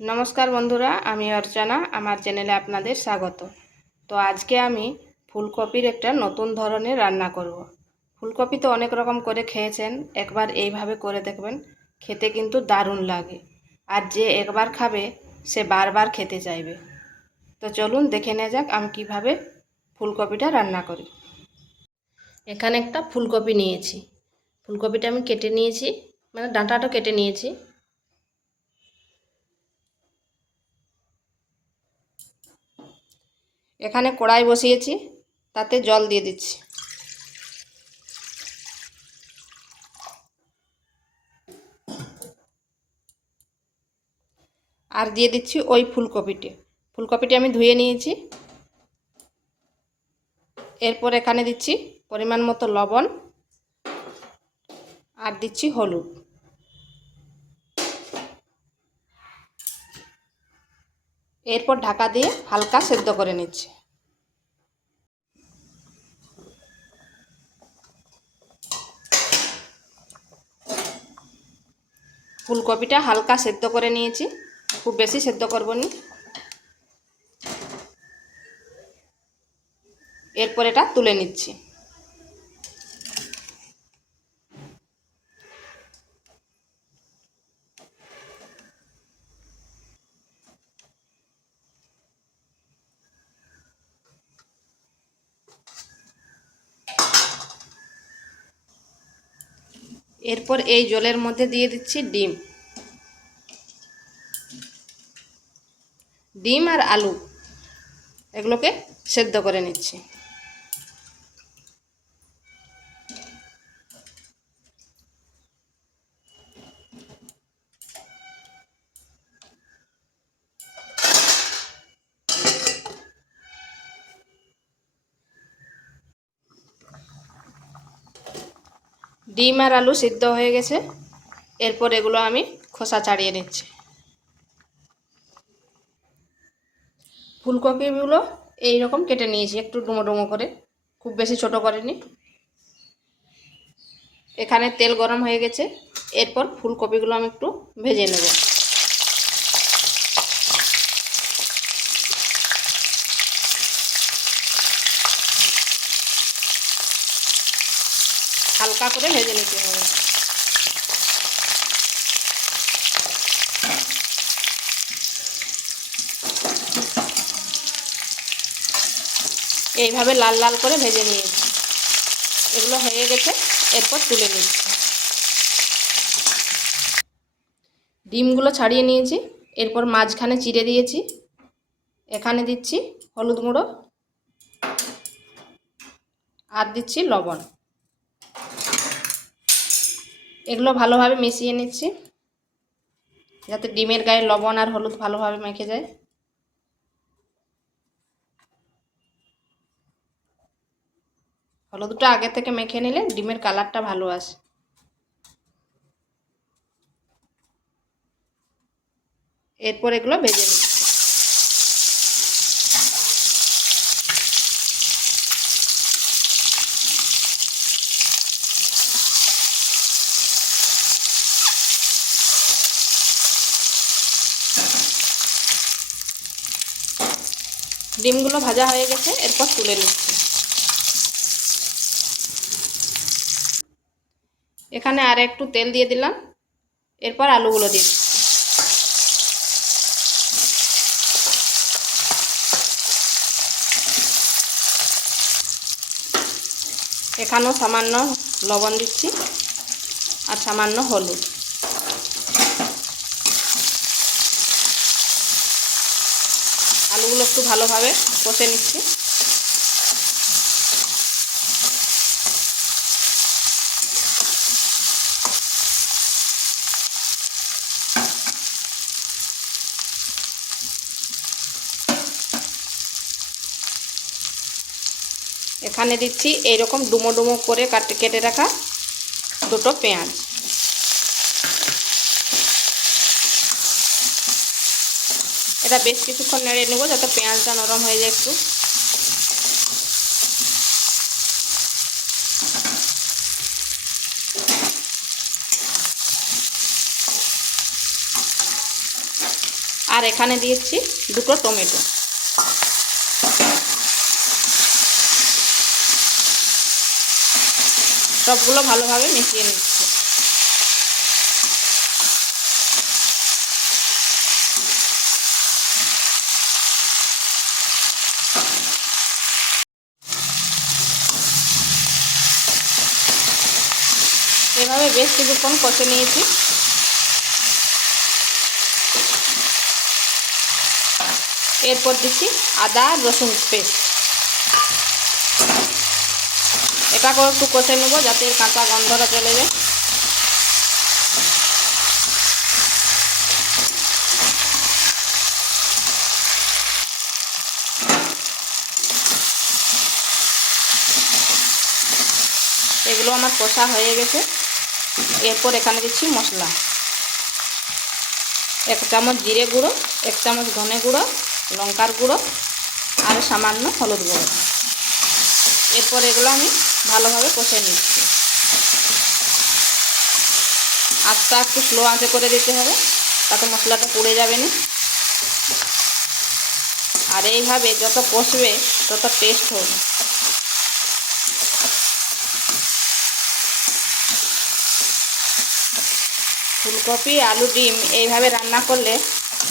नमस्कार बंधुरा आमी अर्चना आमार चैनेले आपनादेर स्वागत। तो आज के आमी फुलकपिर एकटा नतून धरनेर रान्ना करब। फुलकपि तो अनेक रकम करे खेयेछेन, एकबार एइभावे करे देखबेन, खेते किन्तु दारुण लागे और जे एकबार खाबे से बार बार खेते चाइबे। तो चलुन देखे नेওয়া যাক आमी किभाবে फुलकपिटा रान्ना करी। एखाने एकटा फुलकपि नियेछि, फुलकपिटा आमी केटे नियेछि, माने डाँटाटा केटे नियेछि। এখানে কড়াই বসিয়েছি, তাতে জল দিয়ে দিচ্ছি। আর দিয়ে দিচ্ছি ওই ফুলকপিটি আমি ধুয়ে নিয়েছি। এরপর এখানে দিচ্ছি পরিমাণ মতো লবণ আর দিচ্ছি হলুদ। এরপর ঢাকা দিয়ে হালকা সেদ্ধ করে নিচ্ছি। ফুলকপিটা হালকা সেদ্ধ করে নিয়েছি, খুব বেশি সেদ্ধ করব না। এরপর এটা তুলে নিচ্ছি। এরপর এই জলের মধ্যে দিয়ে দিচ্ছি ডিম আর আলু, এগুলোকে সেদ্ধ করে নিচ্ছি। ডিম আর আলু সিদ্ধ হয়ে গেছে, এরপর এগুলো আমি খোসা ছাড়িয়ে নিচ্ছি। ফুলকপিগুলো এই রকম কেটে নিয়েছি, একটু ডুমো ডুমো করে, খুব বেশি ছোট করিনি। এখানে তেল গরম হয়ে গেছে, এরপর ফুলকপিগুলো আমি একটু ভেজে নেব। হালকা করে ভেজে নিতে হবে। এইভাবে লাল লাল করে ভেজে নিয়েছি। এগুলো হয়ে গেছে, এরপর তুলে নিচ্ছি। ডিমগুলো ছাড়িয়ে নিয়েছি, এরপর মাঝখানে চিড়ে দিয়েছি। এখানে দিচ্ছি হলুদ গুঁড়ো আর দিচ্ছি লবণ। এগুলো ভালোভাবে মিশিয়ে নিচ্ছি, যাতে ডিমের গায়ে লবণ আর হলুদ ভালোভাবে মেখে যায়। হলুদটা আগে থেকে মেখে নিলে ডিমের কালারটা ভালো আসে। এরপর এগুলো ভেজে নিচ্ছি। ডিমগুলো ভাজা হয়ে গেছে, এরপর তুলে নিচ্ছি। এখানে আর একটু তেল দিয়ে দিলাম, এরপর আলুগুলো দিয়ে দিচ্ছি। এখানেও সামান্য লবণ দিচ্ছি আর সামান্য হলুদ। আলুগুলো একটু ভালোভাবে কষে নিচ্ছি। এখানে দিচ্ছি এইরকম ডুমো ডুমো করে কেটে রাখা দুটো পেঁয়াজ। এটা বেশ কিছুক্ষণ নেড়ে নেব, যাতে পেঁয়াজটা নরম হয়ে যায় একটু। আর এখানে দিয়েছি 2টো টমেটো। সবগুলো ভালোভাবে মিশিয়ে নিচ্ছি। এভাবে বেশ কিছুক্ষণ কষে নিয়েছি। এরপর দিচ্ছি আদা রসুন পেস্ট। এটাকেও একটু কষে নেব যাতে এর কাঁচা গন্ধটা চলে যায়। এগুলো আমার কষা হয়ে গেছে। এরপর এখানে দিচ্ছি মশলা। 1 চামচ জিরে গুঁড়ো, 1 চামচ ধনে গুঁড়ো, লঙ্কার গুঁড়ো আর সামান্য হলুদ গুঁড়ো। এরপর এগুলো আমি ভালোভাবে কষে নিচ্ছি। আঁচটা একটু স্লো আঁচে করে দিতে হবে, তাতে মশলাটা পুড়ে যাবে না। আর এইভাবে যত কষবে তত টেস্ট হবে। ফুলকপি, আলু, ডিম এইভাবে রান্না করলে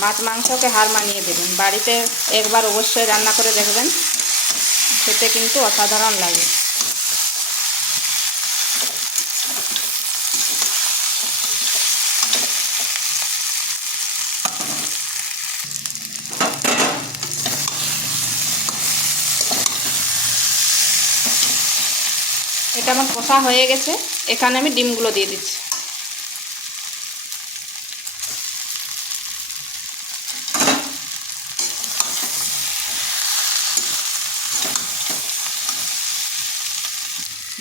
মাছ মাংসকে হার মানিয়ে দেবেন। বাড়িতে একবার অবশ্যই রান্না করে দেখবেন, খেতে কিন্তু অসাধারণ লাগে। এটা আমার কষা হয়ে গেছে। এখানে আমি ডিমগুলো দিয়ে দিচ্ছি।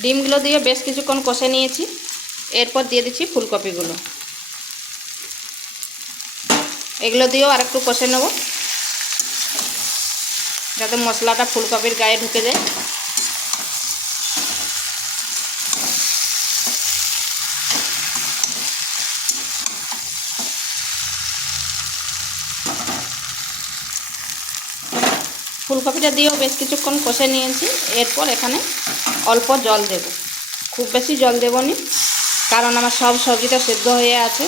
ডিমগুলো দিয়ে বেশ কিছুক্ষণ কষে নিয়েছি। এরপর দিয়ে দিচ্ছি ফুলকপিগুলো। এগুলো দিয়েও আরেকটু কষে নেব যাতে মশলাটা ফুলকপির গায়ে ঢুকে যায়। ফুলকপিটা দিয়েও বেশ কিছুক্ষণ কষে নিয়েছি। এরপর এখানে অল্প জল দেব, খুব বেশি জল দেব না, কারণ আমার সব সবজিটা সেদ্ধ হয়ে আছে।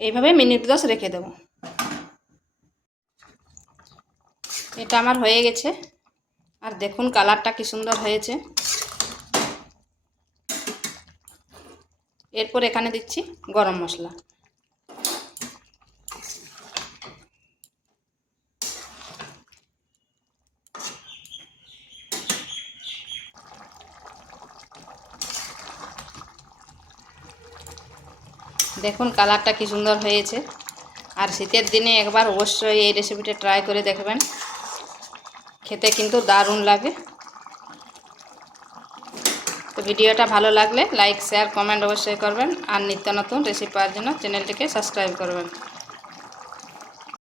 এইভাবে মিনিট 10 রেখে দেব। এটা আমার হয়ে গেছে। আর দেখুন কালারটা কি সুন্দর হয়েছে। এরপর এখানে দিচ্ছি গরম মশলা। দেখুন কালারটা কি সুন্দর হয়েছে। আর শীতের দিনে একবার অবশ্যই এই রেসিপিটা ট্রাই করে দেখবেন, খেতে কিন্তু দারুণ লাগে। তো ভিডিওটা ভালো লাগলে লাইক, শেয়ার, কমেন্ট অবশ্যই করবেন। আর নিত্য নতুন রেসিপি পাওয়ার জন্য চ্যানেলটিকে সাবস্ক্রাইব করবেন।